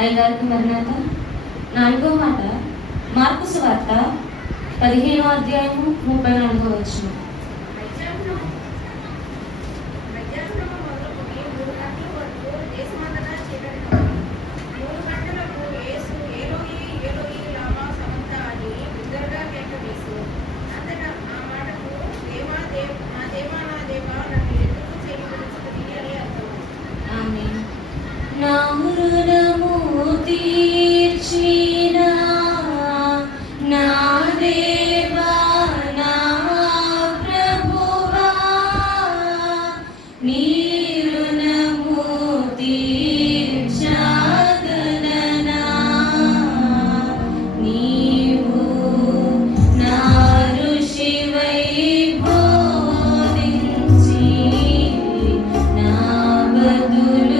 అయ్యగారికి మరణాత. 4వ మాట మార్కు సువార్త 15వ అధ్యాయము 34వ వచనం. నా రుణము తీర్చిన నా దేవా నా ప్రభువా, నీ రుణము తీర్చగలనా? నీవు నా ఋషివై బోధించి నా బదులు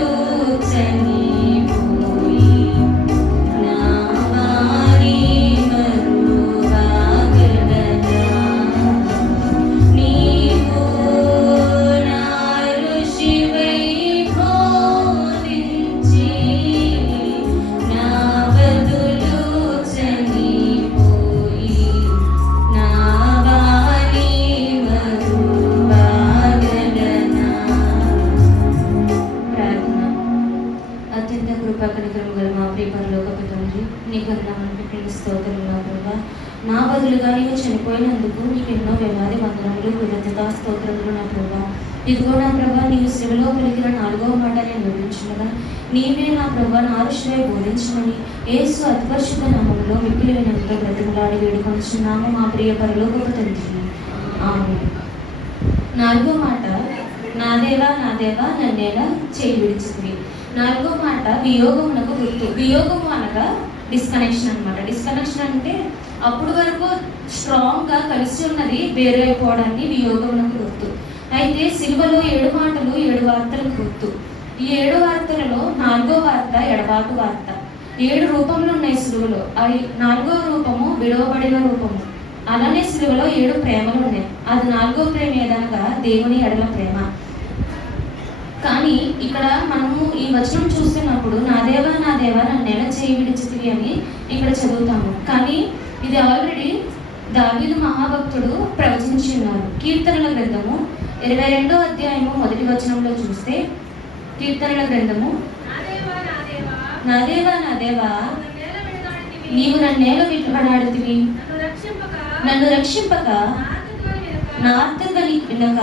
నా బదులుగా నీవు చనిపోయినందుకు నీకు ఎన్నో వేలాది వందనములు, కృతజ్ఞతా స్తోత్రములు నా ప్రభా. ఇదిగో నా ప్రభా, నీవు శివలో పలికిన 4వ మాట నేను వివరించగా నీవే నా ప్రభా నా ఋషివై బోధించమని యేసు అతి పరిశుద్ధ నామములో మిక్కిలి వినయంతో బ్రతిమలాడి వేడుకొనుచున్నాము మా ప్రియ పరలోకపు తండ్రి. ఆమేన్. 4వ మాట నా దేవా నా దేవా నన్నేలా చేయి విడిచితివి. 4వ మాట వియోగమునకు గుర్తు. వియోగము అనగా డిస్కనెక్షన్ అనమాట. డిస్కనెక్షన్ అంటే అప్పుడు వరకు స్ట్రాంగ్గా కలిసి ఉన్నది వేరే అయిపోవడాన్ని వియోగమునకు గుర్తు. అయితే సిలువలో 7 మాటలు 7 వార్తలకు గుర్తు. ఈ 7 వార్తలలో 4వ వార్త ఎడబాటు వార్త. 7 రూపములు ఉన్నాయి సిలువలో. అవి 4వ రూపము విడవబడిన రూపము. అలానే సిలువలో 7 ప్రేమలు ఉన్నాయి. అది 4వ ప్రేమ ఏదనగా దేవుని ఎడల ప్రేమ. కానీ ఇక్కడ మనము ఈ వచనం చూస్తున్నప్పుడు నా దేవా నన్ను ఎలా చేయి విడిచితివి అని ఇక్కడ చదువుతాము. కానీ ఇది ఆల్రెడీ దావీదు మహాభక్తుడు ప్రవచించున్నారు. కీర్తనల గ్రంథము 22వ అధ్యాయము 1వ వచనంలో చూస్తే, కీర్తనల గ్రంథము నా దేవా నీవు నన్నేల విడనాడితివి, నన్ను రక్షింపక నా ఆర్తధ్వని వినక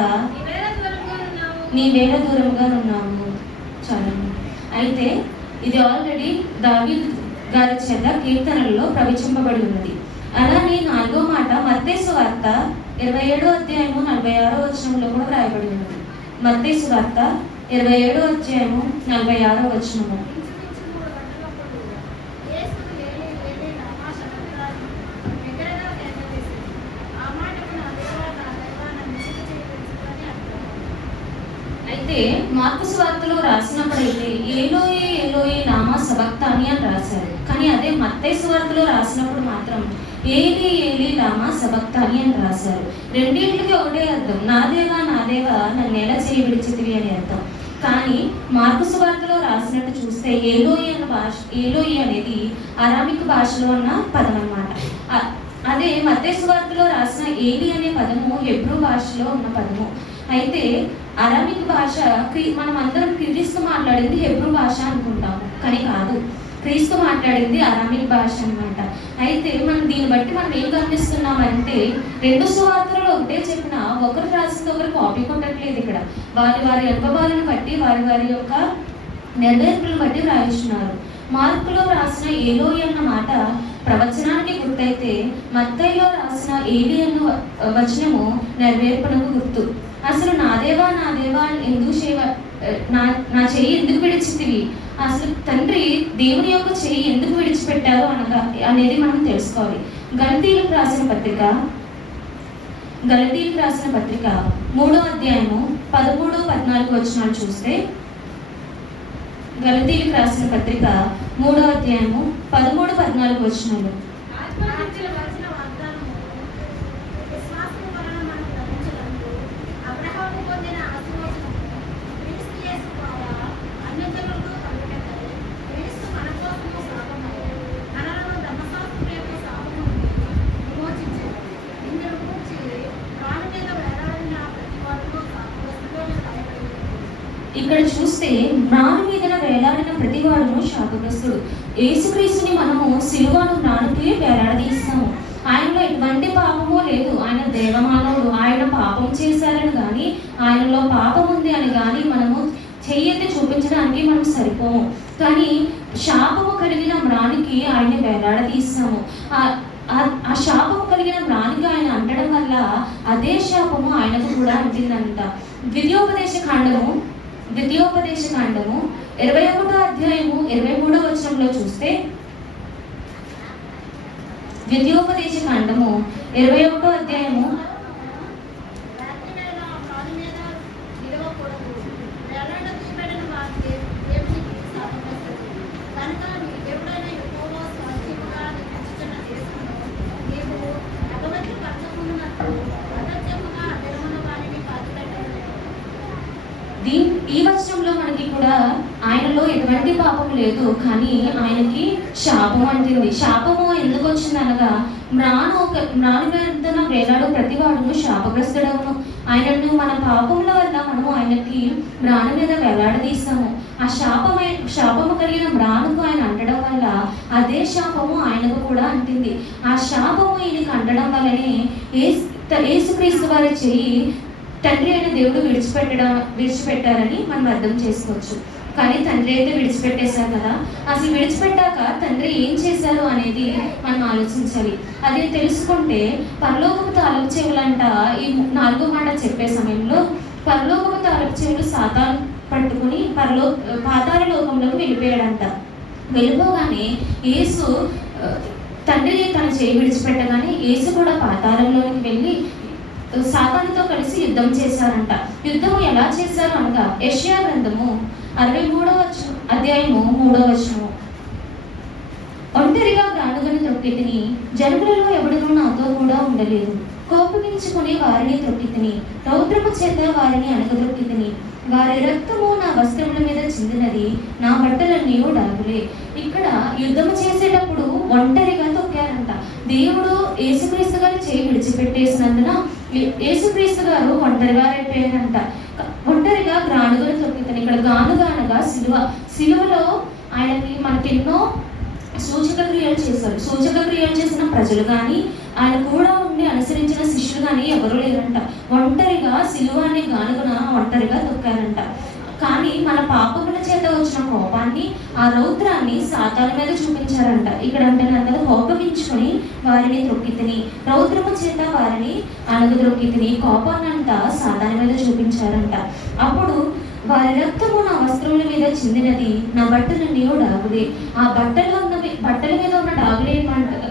నీ వేల దూరంగా ఉన్నాము. చాలండి. అయితే ఇది ఆల్రెడీ దావీదు గారి చేత కీర్తనలలో ప్రవచింపబడి ఉన్నది. అలానే 4వ మాట మత్తయి సువార్త 27వ అధ్యాయము 46వ వచనంలో కూడా రాయబడి ఉన్నది. మత్తయి సువార్త 27వ అధ్యాయము 46వ వచనము. అయితే మార్కు సువార్తలో రాసినప్పుడైతే ఏలోయి ఏలోయి లామా సబక్తాని అని రాశారు. కానీ అదే మత్తయి సువార్తలో రాసినప్పుడు మాత్రం ఏలి ఏలి లామా సబక్తాని అని రాశారు. రెండింటికి ఒకటే అర్థం, నా దేవా నన్ను ఎలా చేయి విడిచితివి అని అర్థం. కానీ మార్కు సువార్తలో రాసినట్టు చూస్తే ఏలోయి అనేది అరామిక్ భాషలో ఉన్న పదం అన్నమాట. అదే మత్తయి సువార్తలో రాసిన ఏలి అనే పదము హెబ్రూ భాషలో ఉన్న పదము. అయితే అరామిక్ భాష మనం అందరం క్రీస్తు మాట్లాడింది హెబ్రూ భాష అనుకుంటాము, కానీ కాదు. క్రీస్తు మాట్లాడింది అరామిక్ భాష అన్నమాట. అయితే దీన్ని బట్టి మనం ఏం గమనిస్తున్నామంటే 2 సువార్తలలో ఒకటే చెప్పిన ఒకరు రాసింది ఒకరు కాపీ కొట్టట్లేదు. ఇక్కడ వారి అనుభవాలను బట్టి వారి యొక్క నిర్ణయాలను బట్టి రాయిస్తున్నారు. మార్కులో రాసిన ఏలోయి అన్న మాట ప్రవచనానికి గుర్తయితే మత్తయిలో రాసిన ఏలి అన్న వచనము నెరవేర్పునకు గుర్తు. అసలు నా దేవా ఎందుకు నా చెయ్యి ఎందుకు విడిచితివి, అసలు తండ్రి దేవుని యొక్క చెయ్యి ఎందుకు విడిచిపెట్టారు అనేది మనం తెలుసుకోవాలి. గలతీయులకు రాసిన పత్రిక 3వ అధ్యాయము 13-14 వచనాలు చూస్తే, గలతీయులకు రాసిన పత్రిక 3వ అధ్యాయము 13-14 వచనాలు. చూస్తే మ్రాను మీదన వేలాడిన ప్రతివాడును శాపగ్రస్తుడు. యేసుక్రీస్తుని మనము సిలువను మ్రానుకి వేలాడదీస్తాము. ఆయనలో ఎటువంటి పాపము లేదు. ఆయన దేవమానవుడు. ఆయన పాపం చేశారని కానీ, ఆయనలో పాపం ఉంది అని కానీ మనము చెయ్యెత్తి చూపించడానికి మనం సరిపోము. కానీ శాపము కలిగిన మ్రానికి ఆయన వేలాడదీస్తాము. ఆ శాపము కలిగిన మ్రానికి ఆయన అంటడం వల్ల అదే శాపము ఆయనకు కూడా అంటిందంట. ద్వితీయోపదేశ కాండము 21వ అధ్యాయము 23వ వచనంలో చూస్తే, ద్వితీయోపదేశ కాండము 21వ అధ్యాయము ఈ వచనంలో మనకి కూడా ఆయనలో ఎటువంటి పాపం లేదు, కానీ ఆయనకి శాపం అంటింది. శాపము ఎందుకు వచ్చింది అనగా, మ్రాను వెంటనే వేలాడు ప్రతివాడును శాపగ్రస్తుడవును. ఆయనను మన పాపముల వల్ల మనము ఆయనకి మ్రాను మీద వేలాడదీస్తాము. ఆ శాపము కలిగిన మ్రానుకు ఆయన అంటడం వల్ల అదే శాపము ఆయనకు కూడా అంటింది. ఆ శాపము ఈయనకి అంటడం వల్లనే యేసుక్రీస్తు వారి చెయ్యి తండ్రి అయిన దేవుడు విడిచిపెట్టారని మనం అర్థం చేసుకోవచ్చు. కానీ తండ్రి అయితే విడిచిపెట్టేశారు కదా, అసలు విడిచిపెట్టాక తండ్రి ఏం చేశారు అనేది మనం ఆలోచించాలి. అది తెలుసుకుంటే పరలోకపు తాలపు చెవులంట ఈ 4వ మాట చెప్పే సమయంలో పరలోకపు తాలపు చెవులు సాతాను పట్టుకుని పాతాళ లోకంలోకి వెళ్ళిపోయాడంట. వెళ్ళిపోగానే యేసు తండ్రి తన చేయి విడిచిపెట్టగానే యేసు కూడా పాతాళంలోనికి వెళ్ళి సాతానుతో కలిసి యుద్ధం చేశారంట. యుద్ధము ఎలా చేశారు అనగా, యెషయా గ్రంథము 63వ అధ్యాయము 3వ వచనము, ఒంటరిగా గ్రానుగను త్రొక్కితిని, జనులలో ఎవడునూ నాతో కూడా ఉండలేదు. కోపగించుకుని వారిని త్రొక్కితిని, రౌద్రము చేత వారిని అణగదొక్కితిని. వారి రక్తము నా వస్త్రముల మీద చిందినది, నా బట్టలన్నీ డాగులే. ఇక్కడ యుద్ధము చేసేటప్పుడు ఒంటరిగా తొక్కారంట. దేవుడు యేసుక్రీస్తు గారి చేయి విడిచిపెట్టేసినందున యేసుక్రీస్తు గారు ఒంటరిగా అయిపోయారంట. ఒంటరిగా గ్రానుగను తొక్కితని. ఇక్కడ గానుగా అనగా సిలువలో ఆయనకి మనకెన్నో సూచక క్రియలు చేశారు. సూచక క్రియలు చేసిన ప్రజలు కానీ, ఆయన కూడా ఉండి అనుసరించిన శిష్యులు కానీ ఎవరు లేరంట. ఒంటరిగా సిలువ అనే గానుగున ఒంటరిగా తొక్కారంట. కానీ మన పాపముల చేత వచ్చిన కోపాన్ని, ఆ రౌద్రాన్ని సాతాను మీద చూపించారంట. ఇక్కడ అంటున్నారు కదా, కోపగించుకొని వారిని త్రొక్కితిని, రౌద్రము చేత వారిని అణగద్రొక్కితిని. కోపాన్ని అంట సాతాను మీద చూపించారంట. అప్పుడు వారి రక్తము నా వస్త్రముల మీద చిందినది, నా బట్టలన్నీ డాగులే. ఆ బట్టల మీద ఉన్న డాగులే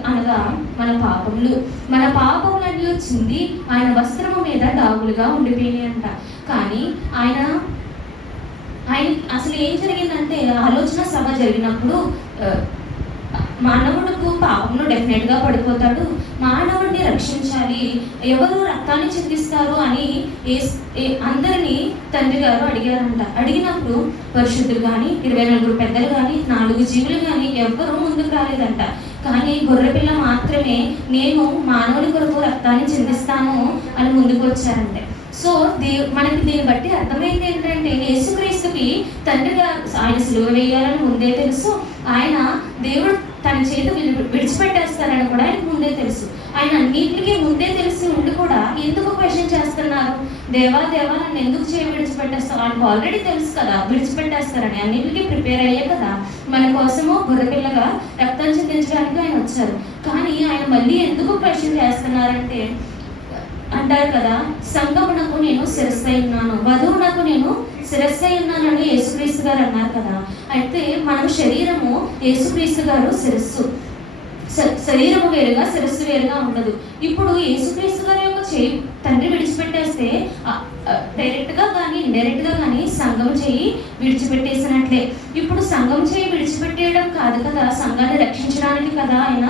అనగా మన పాపములన్నీ చింది ఆయన వస్త్రము మీద డాగులుగా ఉండిపోయినాయి అంట. కానీ ఆయన అసలు ఏం జరిగిందంటే, ఆలోచన సభ జరిగినప్పుడు మానవుడుకు పాపంలో డెఫినెట్గా పడిపోతాడు. మానవుడిని రక్షించాలి, ఎవరు రక్తాన్ని చిందిస్తారు అని అందరినీ తండ్రి గారు అడిగారంట. అడిగినప్పుడు పరిశుద్ధులు కానీ, 24 పెద్దలు కానీ, 4 జీవులు కానీ ఎవ్వరూ ముందుకు రాలేదంట. కానీ గొర్రెపిల్ల మాత్రమే నేను మానవుడి కొరకు రక్తాన్ని చిందిస్తాను అని ముందుకు వచ్చారంటే. సో మనకి దీన్ని బట్టి అర్థమైంది ఏంటంటే, యేసుక్రీస్తుకి తండ్రిగా ఆయన సిలువ వేయాలని ముందే తెలుసు. ఆయన దేవుడు తన చేతి విడిచిపెట్టేస్తారని కూడా ఆయనకు ముందే తెలుసు. ఆయన అన్నింటికి ముందే తెలిసి ఉండి కూడా ఎందుకు క్వశ్చన్ చేస్తున్నారు? దేవా నన్ను ఎందుకు విడిచిపెట్టేస్తావు? ఆయనకు ఆల్రెడీ తెలుసు కదా విడిచిపెట్టేస్తారని. అన్నింటికి ప్రిపేర్ అయ్యే కదా మన కోసము గొర్రెపిల్లగా రక్తం చిందించడానికి ఆయన వచ్చారు. కానీ ఆయన మళ్ళీ ఎందుకు క్వశ్చన్ చేస్తున్నారంటే, అంటారు కదా, సంగమునకు నేను శిరస్సై ఉన్నాను, వధువునకు నేను శిరస్సై ఉన్నానని యేసుక్రీస్తు గారు అన్నారు కదా. అయితే మనం శరీరము, యేసుక్రీస్తు గారు శిరస్సు. శరీరము వేరుగా శిరస్సు వేరుగా ఉండదు. ఇప్పుడు యేసుక్రీస్తు గారి యొక్క చేయి తండ్రి విడిచిపెట్టేస్తే డైరెక్ట్గా కానీ ఇండైరెక్ట్గా కానీ సంఘం చేయి విడిచిపెట్టేసినట్లే. ఇప్పుడు సంఘం చేయి విడిచిపెట్టేయడం కాదు కదా, సంఘాన్ని రక్షించడానికి కదా ఆయన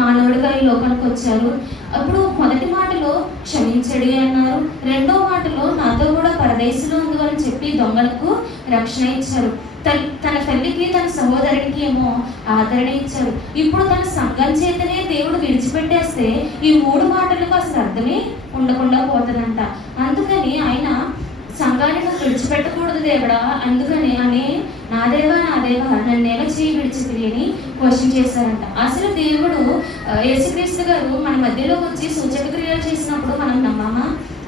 మానవుడిగా ఈ లోకానికి వచ్చారు. అప్పుడు మొదటి మాటలో క్షమించడి అన్నారు, రెండో మాటలో నాతో కూడా పరదేశంలో ఉంది అని చెప్పి దొంగలకు రక్షణ ఇచ్చారు. తన తల్లికి తన సహోదరుడికి ఏమో ఆదరణ ఇచ్చారు. ఇప్పుడు తన సంఘం చేతనే దేవుడు విడిచిపెట్టేస్తే ఈ 3 మాటలకు అసలు అర్థమే ఉండకుండా పోతుందంట. అందుకని ఆయన సంఘాన్ని నువ్వు విడిచిపెట్టకూడదు దేవుడా, అందుకని నా దేవా నన్నేల చేయి విడిచితివి అని క్వశ్చన్ చేశారంట. అసలు దేవుడు యేసుక్రీస్తు గారు మన మధ్యలోకి వచ్చి సూచక క్రియలు చేసినప్పుడు మనం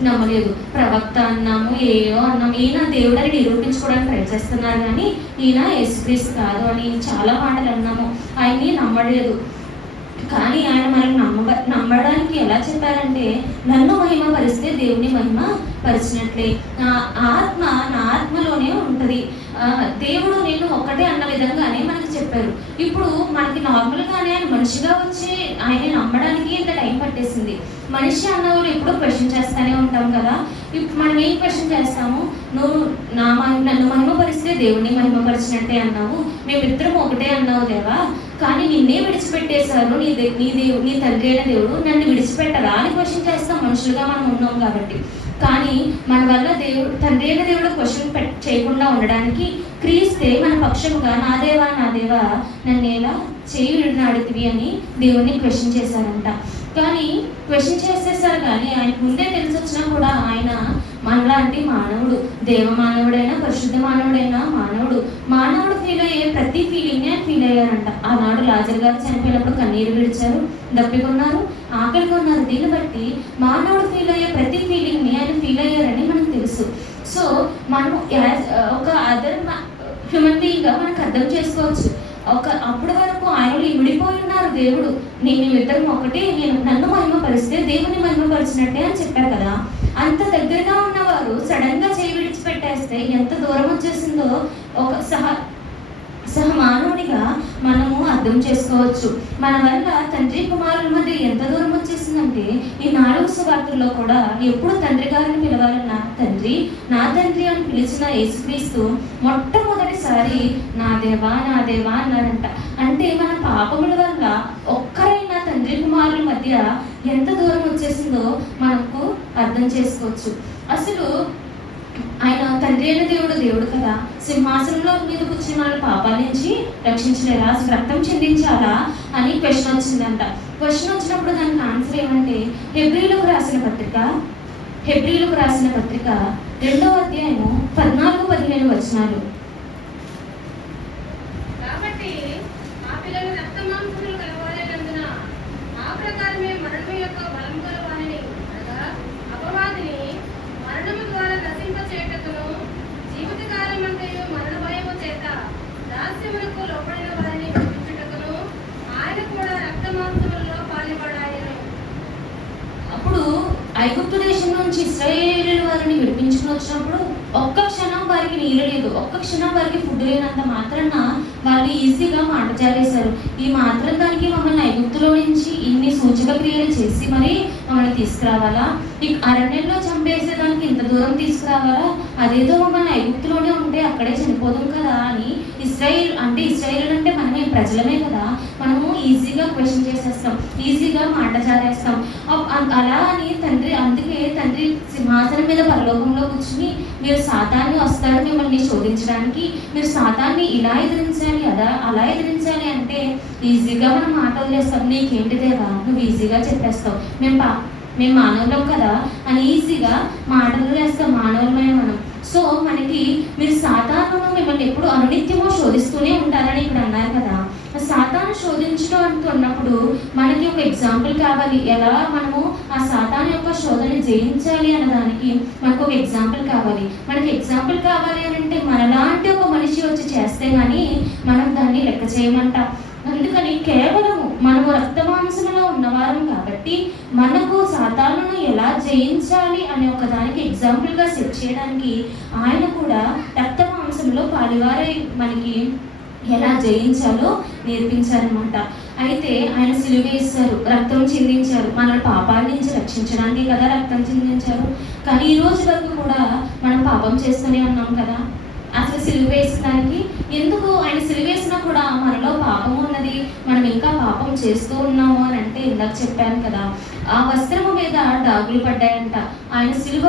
నమ్మలేదు. ప్రవక్త అన్నాము, ఏయో అన్నాము. ఈయన దేవుడని నిరూపించుకోవడానికి ట్రై చేస్తున్నారు కానీ ఈయన యేసుక్రీస్తు కాదు అని చాలా మాటలు అన్నాము. ఆయన్ని నమ్మలేదు. కానీ ఆయన మనం నమ్మడానికి ఎలా చెప్పారంటే, నన్ను మహిమపరిస్తే దేవుని మహిమ పరిచినట్లే. నా ఆత్మలోనే ఉంటుంది. దేవుడు నేను ఒక్కటే అన్న విధంగానే మనకు చెప్పారు. ఇప్పుడు మనకి నార్మల్గానే ఆయన మనిషిగా వచ్చి ఆయన నమ్మడానికి ఇంత టైం పట్టేసింది. మనిషి అన్నవాళ్ళు ఎప్పుడూ క్వశ్చన్ చేస్తూనే ఉంటాం కదా. ఇప్పుడు మనం ఏం క్వశ్చన్ చేస్తాము? నువ్వు నన్ను మహిమపరిస్తే దేవుణ్ణి మహిమపరిచినట్టే అన్నావు, మేమిద్దరం ఒకటే అన్నావు దేవా, కానీ నిన్నే విడిచిపెట్టేశారు, నీ తండ్రి అయిన దేవుడు నన్ను విడిచిపెట్టరా అని క్వశ్చన్ చేస్తాం. మనుషులుగా మనం ఉన్నాం కాబట్టి. కానీ మన వల్ల తండ్రి అయిన దేవుడు క్వశ్చన్ చేయకుండా ఉండడానికి క్రీస్తే మన పక్షముగా నా దేవా నన్ను ఎలా చేయి విడినాడుతివి అని దేవుణ్ణి క్వశ్చన్ చేశారంట. కానీ క్వశ్చన్ చేసేసారు. కానీ ఆయనకు ముందే తెలిసి వచ్చినా కూడా ఆయన మనలాంటి మానవుడు, దేవ మానవుడైనా పరిశుద్ధ మానవుడైనా మానవుడు ఫీల్ అయ్యే ప్రతి ఫీలింగ్ ఆయన ఫీల్ అయ్యారంట. ఆనాడు లాజరు గారు చనిపోయినప్పుడు కన్నీరు విడిచారు, దప్పికొన్నారు, ఆకలి కొన్నారు. దీన్ని బట్టి మానవుడు ఫీల్ అయ్యే ప్రతి ఫీలింగ్ని ఆయన ఫీల్ అయ్యారని మనకు తెలుసు. సో మనం ఒక అదర్ హ్యూమన్ బీయింగ్గా మనకు అర్థం చేసుకోవచ్చు. అప్పటి వరకు ఆయనలో ఇమిడిపోయి ఉన్నారు. దేవుడు మేమిద్దరం ఒకటే, నన్ను మహిమపరిస్తే దేవుని మహిమపరిచినట్టే అని చెప్పారు కదా. అంత దగ్గరగా ఉన్నవారు సడన్ గా చేయి విడిచిపెట్టేస్తే ఎంత దూరం వచ్చేసిందో ఒక సహమానవుడిగా మనము అర్థం చేసుకోవచ్చు. మన వల్ల తండ్రి కుమారుల మధ్య ఎంత దూరం వచ్చేసిందంటే, ఈ 4 సువార్తల్లో కూడా ఎప్పుడు తండ్రి గారిని పిలవాలన్నా నా తండ్రి అని పిలిచిన యేసుక్రీస్తు మొట్టమొదటిసారి నా దేవా అన్నారంట. అంటే మన పాపముల వల్ల ఒక్కరైనా తండ్రి కుమారుల మధ్య ఎంత దూరం వచ్చేసిందో మనకు అర్థం చేసుకోవచ్చు. అసలు ఆయన తండ్రి అయిన దేవుడు కదా, సింహాసనంలో మీద కూర్చుని మన పాపాల నుంచి రక్షించలేరా, అసలు రక్తం చెందించాలా అని క్వశ్చన్ వచ్చిందంట. క్వశ్చన్ వచ్చినప్పుడు దానికి ఆన్సర్ ఏమంటే, హెబ్రీలకు రాసిన పత్రిక 2వ అధ్యాయము 14-15 వచనాలు. కాబట్టి ఆ పిల్లలు రక్తమాంసములు కలవాలైనందున ఆ ప్రకారమే మరణము యొక్క బలము గల వానిని అనగా అపవాదిని మరణము ద్వారా నశింపచేయుటకును జీవితకాలమంతయు మరణ భయము చేత దాస్యములకు లోబడిన వారిని విడిపించుటకును ఆయన కూడా రక్తమాంసములలో పాలిపడాయెను. అప్పుడు ఐగుప్తు దేశం నుంచి ఇశ్రాయేలీయుల వారిని విడిపించుకుని వచ్చినప్పుడు ఒక్క క్షణం వారికి నీళ్ళు లేదు, ఒక్క క్షణం వారికి ఫుడ్ లేనంత మాత్రాన వాళ్ళు ఈజీగా మాట జారేశారు. ఈ మాత్రం దానికి మమ్మల్ని ఐగుప్తులో నుంచి ఇన్ని సూచక క్రియలు చేసి మరి మమ్మల్ని తీసుకురావాలా, ఈ అరణ్యంలో చంపేసేదానికి ఇంత దూరం తీసుకురావాలా, అదేదో మమ్మల్ని ఐగుప్తులోనే ఉంటే అక్కడే చనిపోదాం కదా అని ఇశ్రాయేల్ అంటే మనమే ప్రజలమే కదా, మనము ఈజీగా క్వశ్చన్ చేసేస్తాం, ఈజీగా మాట జారేస్తాం. అలా అని అందుకే తండ్రి సింహాసనం మీద పరలోకంలో కూర్చుని, మీరు సాతాన్ని వస్తాడు మిమ్మల్ని శోధించడానికి, మీరు సాతాన్ని ఇలా ఎదిరించాలి అలా ఎదిరించాలి అంటే ఈజీగా మనం మాట వదిలేస్తాం. నీకేంటి దేవా, నువ్వు ఈజీగా చెప్పేస్తావు, మేము మానవులం కదా అని ఈజీగా మాటలు వేస్తాం, మానవులమైన మనం. సో మనకి మీరు సాతాను మిమ్మల్ని ఎప్పుడు అనునిత్యమో శోధిస్తూనే ఉంటారని ఇక్కడ అన్నారు కదా. సాతాను శోధించడం అంటున్నప్పుడు మనకి ఒక ఎగ్జాంపుల్ కావాలి. ఎలా మనము ఆ సాతాను యొక్క శోధన జయించాలి అన్నదానికి మనకు ఒక ఎగ్జాంపుల్ కావాలి. మనకి ఎగ్జాంపుల్ కావాలి అని అంటే మనలాంటి ఒక మనిషి వచ్చి చేస్తే కానీ మనం దాన్ని లెక్క చేయమంట. అందుకని కేవలము మనము రక్తమాంసంలో ఉన్నవారం కాబట్టి మనకు సాతానును ఎలా జయించాలి అనే ఒక దానికి ఎగ్జాంపుల్గా సెట్ చేయడానికి ఆయన కూడా రక్తమాంసంలో పాలివారై మనకి ఎలా జయించాలో నేర్పించారనమాట. అయితే ఆయన సిలువ వేశారు, రక్తం చిందించారు, మన పాపాల నుంచి రక్షించడానికి కదా రక్తం చిందించారు. కానీ ఈ రోజు వరకు కూడా మనం పాపం చేస్తూనే ఉన్నాం కదా. అసలు సిలువ వేసడానికి ఎందుకు? ఆయన సిలువ వేసినా కూడా మనలో పాపం ఉన్నది, మనం ఇంకా పాపం చేస్తూ ఉన్నాము అని అంటే ఇందాక చెప్పాను కదా, ఆ వస్త్రము మీద డాగులు పడ్డాయంట. ఆయన సిలువ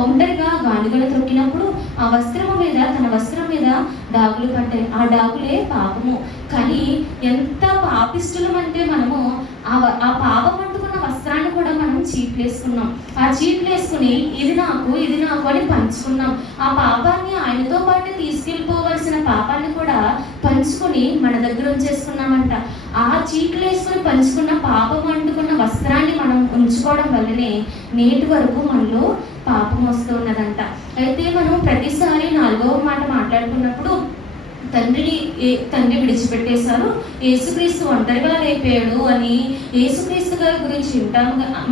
ఒంటరిగా గానుగలు త్రొక్కినప్పుడు ఆ వస్త్రము మీద, తన వస్త్రం మీద డాగులు పడ్డాయి. ఆ డాగులే పాపము. కానీ ఎంత పాపిష్టులం అంటే మనము ఆ పాపం అంటుకున్న వస్త్రాన్ని కూడా మనం చీట్లు వేసుకున్నాం. ఆ చీట్లు వేసుకుని ఇది నాకు అని పంచుకున్నాం. ఆ పాపాన్ని ఆయనతో పాటు తీసుకెళ్ళిపోవలసిన పాపాన్ని కూడా పంచుకొని మన దగ్గర ఉంచేసుకున్నామంట. ఆ చీట్లు వేసుకుని పంచుకున్న పాపం అంటుకున్న వస్త్రాన్ని మనం ఉంచుకోవడం వల్లనే నేటి వరకు మనలో పాపం వస్తూ ఉన్నదంట. అయితే మనం ప్రతిసారి 4వ మాట మాట్లాడుకున్నప్పుడు తండ్రి విడిచిపెట్టేశారు, యేసుక్రీస్తు ఒంటరిగా లేపాడు అని యేసుక్రీస్తు గారి గురించి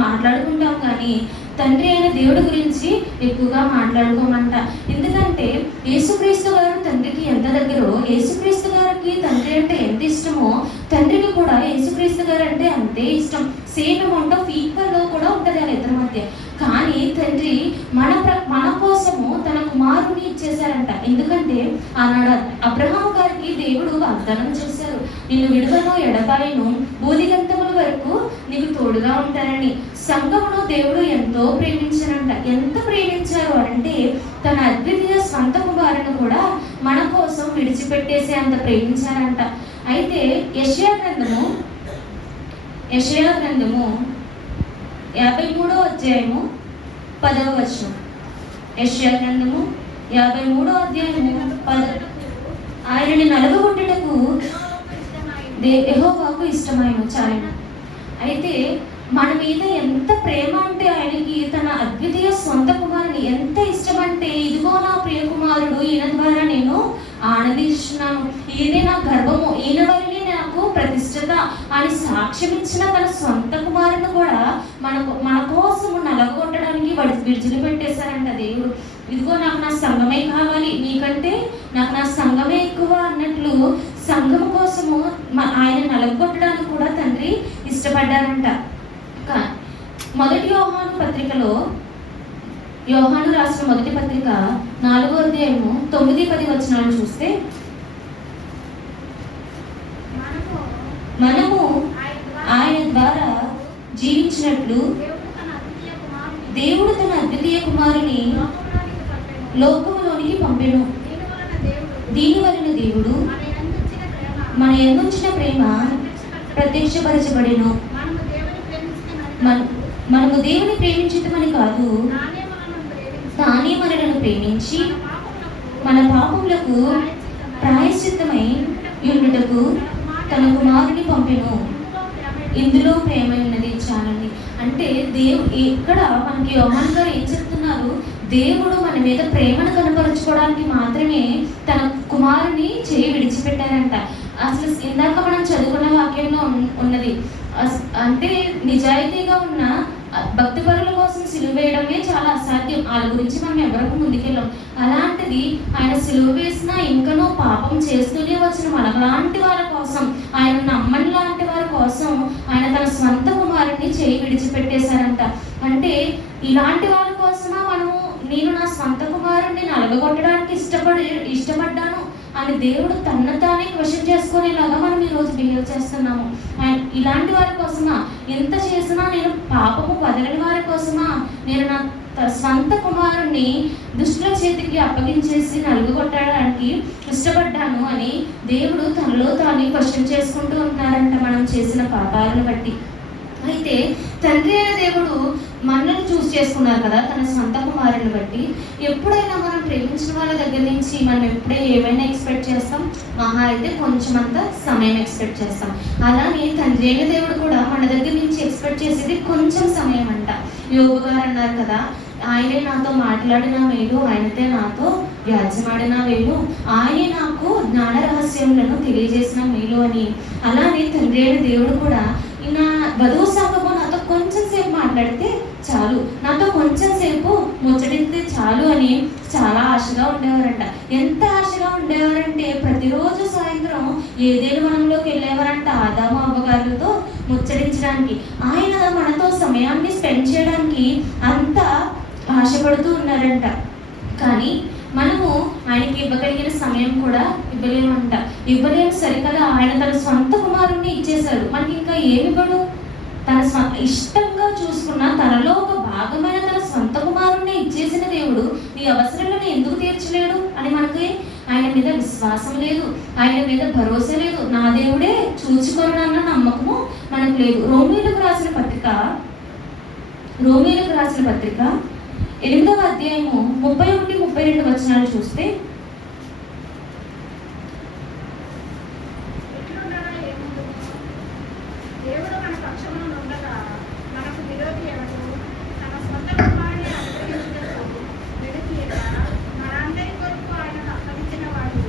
మాట్లాడుకుంటాం, కానీ తండ్రి అయిన దేవుడి గురించి ఎక్కువగా మాట్లాడుకోమంట. ఎందుకంటే యేసుక్రీస్తు గారు తండ్రికి ఎంత దగ్గరో, యేసుక్రీస్తు గారికి తండ్రి అంటే ఎంత ఇష్టమో, తండ్రికి కూడా యేసుక్రీస్తు గారు అంటే అంతే ఇష్టం. సేమ్ అమౌంట్ ఆఫ్ ఈక్వల్గా కూడా ఉంటుంది వాళ్ళ ఇద్దరి మధ్య. కానీ తండ్రి మన కోసము తన కుమారుని ఇచ్చేశారంట. ఎందుకంటే ఆనాడు అబ్రహాము గారికి దేవుడు వాగ్దానం చేశారు, నిన్ను విడువను ఎడబాయను, బూదిగంతముల వరకు నీకు తోడుగా ఉంటానని. సంఘమును దేవుడు ఎంతో ప్రేమించారంట. ఎంత ప్రేమించారు అంటే తన అద్వితీయ స్వంత కుమారుని కూడా మన కోసం విడిచిపెట్టేసే అంత ప్రేమించారంట. అయితే యెషయా గ్రంథము 53వ అధ్యాయము 10వ వచనం. యెషయా గ్రంథము 53వ అధ్యాయము 10. ఆయనని నలుగుగొట్టుటకు యెహోవాకు ఇష్టమైన చాలన. అయితే మన మీద ఎంత ప్రేమ అంటే ఆయనకి తన అద్వితీయ సొంత కుమారుని ఎంత ఇష్టం అంటే, ఇదిగో నా ప్రియ కుమారుడు, ఈయన ద్వారా నేను ఆనందిస్తున్నాను, ఈయనే నా గర్భము, ఈయన వల్లనే నాకు ప్రతిష్టత అని సాక్ష్యం ఇచ్చిన తన సొంత కుమారుని కూడా మన కోసము నలగొట్టడానికి విడిచిపెట్టేశారంట దేవుడు. ఇదిగో నాకు నా సంఘమే కావాలి, నీకంటే నాకు నా సంఘమే ఎక్కువ అన్నట్లు సంఘం కోసము ఆయన నలగొట్టడానికి కూడా తండ్రి ఇష్టపడ్డారంట. మొదటి యోహాను పత్రికలో, యోహాను రాసిన మొదటి పత్రిక 4వ అధ్యాయము 9-10 వచనాలు చూస్తే, మనము ఆయన ద్వారా జీవించినట్లు దేవుడు తన అద్వితీయ కుమారుని లోకములోనికి పంపెను. దీని వలన దేవుడు మన యందుంచిన ప్రేమ ప్రత్యక్షపరచబడెను. మనము దేవుని ప్రేమించితమని కాదు, తానే మనలను ప్రేమించి మన పాపములకు ప్రాయశ్చిత్తమై ఉండుటకు తన కుమారుని పంపెను. ఇందులో ప్రేమ ఉన్నది చాలండి. అంటే ఇక్కడ మనకి యోహాను గారు ఏం చెప్తున్నారు, దేవుడు మన మీద ప్రేమను కనపరుచుకోవడానికి మాత్రమే తన కుమారుని విడిచిపెట్టారంట. అసలు ఇందాక మనం చదువుకున్న వాక్యంలో ఉన్నది, అంటే నిజాయితీగా ఉన్న భక్తిపరుల కోసం సిలువ వేయడమే చాలా అసాధ్యం. వాళ్ళ గురించి మనం ఎవరికి ముందుకెళ్ళాం. అలాంటిది ఆయన సిలువ వేసినా ఇంకనూ పాపం చేస్తూనే వచ్చిన మనలాంటి వారి కోసం, ఆయన నమ్మని లాంటి వారి కోసం ఆయన తన స్వంత కుమారుని విడిచిపెట్టేశారంట. అంటే ఇలాంటి వారి కోసమా నేను నా స్వంత కుమారుని నలగొట్టడానికి ఇష్టపడ్డాను అని దేవుడు తన తానే క్వశ్చన్ చేసుకునేలాగా మనం ఈరోజు బిహేవ్ చేస్తున్నాము. అండ్ ఇలాంటి వారి కోసమా, ఎంత చేసినా నేను పాపము వదలని వారి కోసమా నేను నా స్వంత కుమారుణ్ణి దుష్టుల చేతికి అప్పగించేసి నలుగుగొట్టడానికి ఇష్టపడ్డాను అని దేవుడు తనలో తాను క్వశ్చన్ చేసుకుంటూ ఉన్నారంట మనం చేసిన పాపాలను బట్టి. అయితే తండ్రి అయిన దేవుడు మనల్ని చూస్ చేసుకున్నారు కదా తన సొంత కుమారుని బట్టి. ఎప్పుడైనా మనం ప్రేమించిన వాళ్ళ దగ్గర నుంచి మనం ఏమైనా ఎక్స్పెక్ట్ చేస్తాం? మహా అయితే కొంచెమంత సమయం ఎక్స్పెక్ట్ చేస్తాం. అలానే తండ్రి అయిన దేవుడు కూడా మన దగ్గర నుంచి ఎక్స్పెక్ట్ చేసేది కొంచెం సమయం అంట. యోబు గారు అన్నారు కదా, ఆయనే నాతో మాట్లాడిన మేలు, ఆయనతే నాతో వ్యాజ్యమాడిన వేలు, ఆయనే నాకు జ్ఞాన రహస్యములను తెలియజేసిన మేలు అని. అలానే తండ్రి అయిన దేవుడు కూడా నా వధువు సంఘము నాతో కొంచెం సేపు మాట్లాడితే చాలు, నాతో కొంచెం సేపు ముచ్చటిస్తే చాలు అని చాలా ఆశగా ఉండేవారంట. ఎంత ఆశగా ఉండేవారంటే ప్రతిరోజు సాయంత్రం ఏదేను వనంలోకి వెళ్ళేవారంట ఆదాము అవ్వగారులతో ముచ్చరించడానికి. ఆయన మనతో సమయాన్ని స్పెండ్ చేయడానికి అంత ఆశపడుతూ ఉన్నారంట. కానీ మనము ఆయనకి ఇవ్వగలిగిన సమయం కూడా ఇవ్వలేము సరికదా. ఆయన తన స్వంత కుమారుణ్ణి ఇచ్చేశాడు. మనకి ఇంకా ఏమివ్వడు? తన ఇష్టంగా చూసుకున్న తనలో ఒక భాగమైన తన స్వంత కుమారుణ్ణి ఇచ్చేసిన దేవుడు నీ అవసరాలను ఎందుకు తీర్చలేడు అని మనకి ఆయన మీద విశ్వాసం లేదు, ఆయన మీద భరోసా లేదు. నా దేవుడే చూచుకొనన్న నమ్మకము మనకు లేదు. రోమీయులకు రాసిన పత్రిక రోమీయులకు రాసిన పత్రిక 8వ అధ్యాయము 31-32 వచనాలు చూస్తే, ఎట్లుండగా ఏముండును? దేవుడు మన పక్షమున ఉండగా మనకు విరోధి ఎవడు? తన సొంత కుమారుని అనుగ్రహించుటకు వెనుతీయక మనందరి కొరకు ఆయనను అప్పగించిన వాడు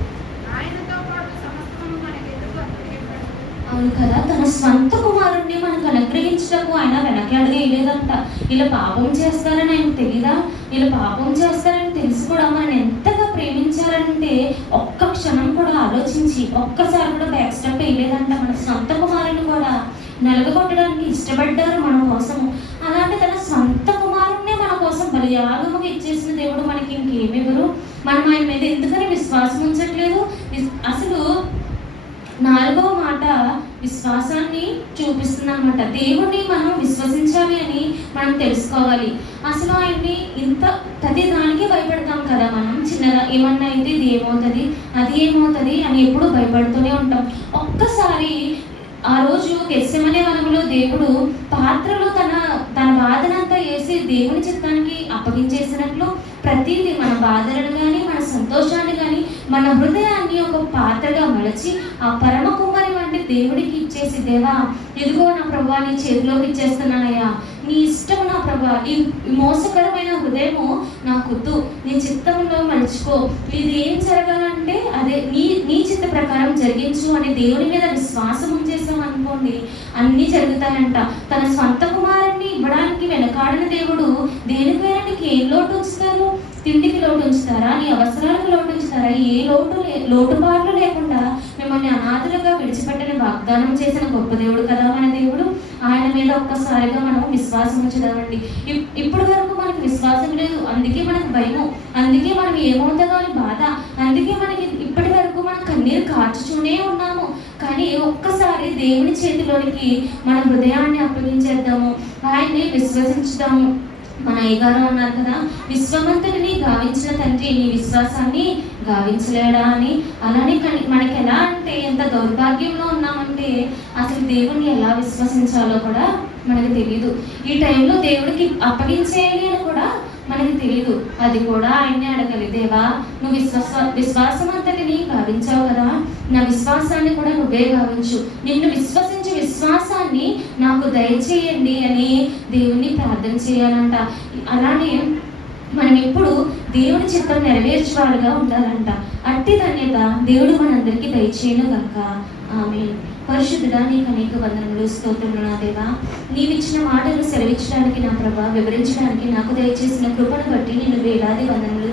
ఆయనతో పాటు సమస్తము మనకెందుకు అప్పగింపడు? అవును కదా, తన స్వంత కుమారుణ్ణి మనకు అనుగ్రహించటకు ఆయన వెనక్కి అడుగేయలేదంట. ఇలా పాపం చేస్తారని ఆయన తెలీదా? ఇలా పాపం చేస్తారని తెలిసి కూడా మనం ఎంతగా ప్రేమించారంటే ఒక్క క్షణం కూడా ఆలోచించి ఒక్కసారి కూడా బ్యాక్ స్టెప్ వేయలేదంట. మన సొంత కుమారుని కూడా నలగొట్టడానికి ఇష్టపడ్డారు మన కోసము. అలాంటి తన సొంత కుమారుణ్ణే మన కోసం బలియాగముగా ఇచ్చేసిన దేవుడు మనకి ఇంకేమివ్వరు? మనం ఆయన మీద ఎందుకని విశ్వాసం ఉంచట్లేదు? అసలు 4వ మాట విశ్వాసాన్ని చూపిస్తుంది అనమాట. దేవుణ్ణి మనం విశ్వసించాలి అని మనం తెలుసుకోవాలి. అసలు ఆయన్ని ఇంత ప్రతి దానికి భయపడతాం కదా మనం. చిన్నగా ఏమన్నా అయితే ఇది ఏమవుతుంది, అది ఏమవుతుంది అని ఎప్పుడు భయపడుతూనే ఉంటాం. ఒక్కసారి ఆ రోజు గెత్సెమనే వనములో దేవుడు పాత్రలో తన బాధనంతా వేసి దేవుని చిత్తానికి అప్పగించేసినట్లు ప్రతిదీ మన బాధలను కానీ మన సంతోషాన్ని కానీ మన హృదయాన్ని ఒక పాత్రగా మలచి ఆ పరమ కుమారి వంటి దేవుడికి ఇచ్చేసి, దేవా ఇదిగో నా ప్రభా నీ చేతిలోకి ఇచ్చేస్తున్నానయ్యా, నీ ఇష్టం నా ప్రభా, ఈ మోసకరమైన హృదయము నాకొద్దు, నీ చిత్తంలో మలుచుకో, ఇది ఏం జరగాలంటే అదే నీ చిత్త ప్రకారం జరిగించు అని దేవుని మీద విశ్వాసం ఉంచేసాం అనుకోండి, అన్నీ జరుగుతాయంట. తన స్వంత కుమారుణ్ణి ఇవ్వడానికి వెనకాడని దేవుడు దేనికైనా నీకు ఏం లోటు ఉంచుతారు? తిండికి లోటు ఉంచుతారా? నీ అవసరాలకు లోటు ఉంచుతారా? ఏ లోటుపాట్లు లేకుండా మిమ్మల్ని అనాథలుగా విడిచిపెట్టని వాగ్దానం చేసిన గొప్ప దేవుడు కదా మన దేవుడు. ఆయన మీద ఒక్కసారిగా మనం విశ్వాసం ఉంచుదామండి. ఇప్పటి వరకు మనకు విశ్వాసం లేదు, అందుకే మనకు భయము, అందుకే మనం ఏమవుతుందో అని బాధ, అందుకే మనకి ఇప్పటి వరకు మనం కన్నీరు కార్చుతూనే ఉన్నాము. కానీ ఒక్కసారి దేవుని చేతిలోనికి మన హృదయాన్ని అప్పగించేద్దాము, ఆయన్ని విశ్వసించుదాము. మన అయ్యగారు అన్నారు కదా, విశ్వమంతుడిని గావించిన తండ్రి నీ విశ్వాసాన్ని గావించలేడా అని. అలానే మనకి ఎలా అంటే ఎంత దౌర్భాగ్యంలో ఉన్నామంటే అసలు దేవుణ్ణి ఎలా విశ్వసించాలో కూడా మనకు తెలియదు. ఈ టైంలో దేవుడికి అప్పగించేయాలి అని కూడా మనకి తెలియదు. అది కూడా ఆయన్ని అడగాలి, దేవా నువ్వు విశ్వాసం అంతటిని గావించావు కదా, నా విశ్వాసాన్ని కూడా నువ్వే గావించు, నిన్ను విశ్వసించే విశ్వాసాన్ని నాకు దయచేయండి అని దేవుణ్ణి ప్రార్థన చేయాలంట. అలానే మనం ఎప్పుడు దేవుని చిత్తం నెరవేర్చేవాడుగా ఉండాలంట. అట్టి ధన్యత దేవుడు మనందరికీ దయచేయను గనుక ఆమేన్. పరిశుద్ధుడా నీకు అనేక వందనములు, స్తోత్రములు నా దేవా. నీవిచ్చిన మాటలు సెలవిచ్చడానికి నా ప్రభా, వివరించడానికి నాకు దయచేసిన కృపను బట్టి నేను వేలాది వందనములు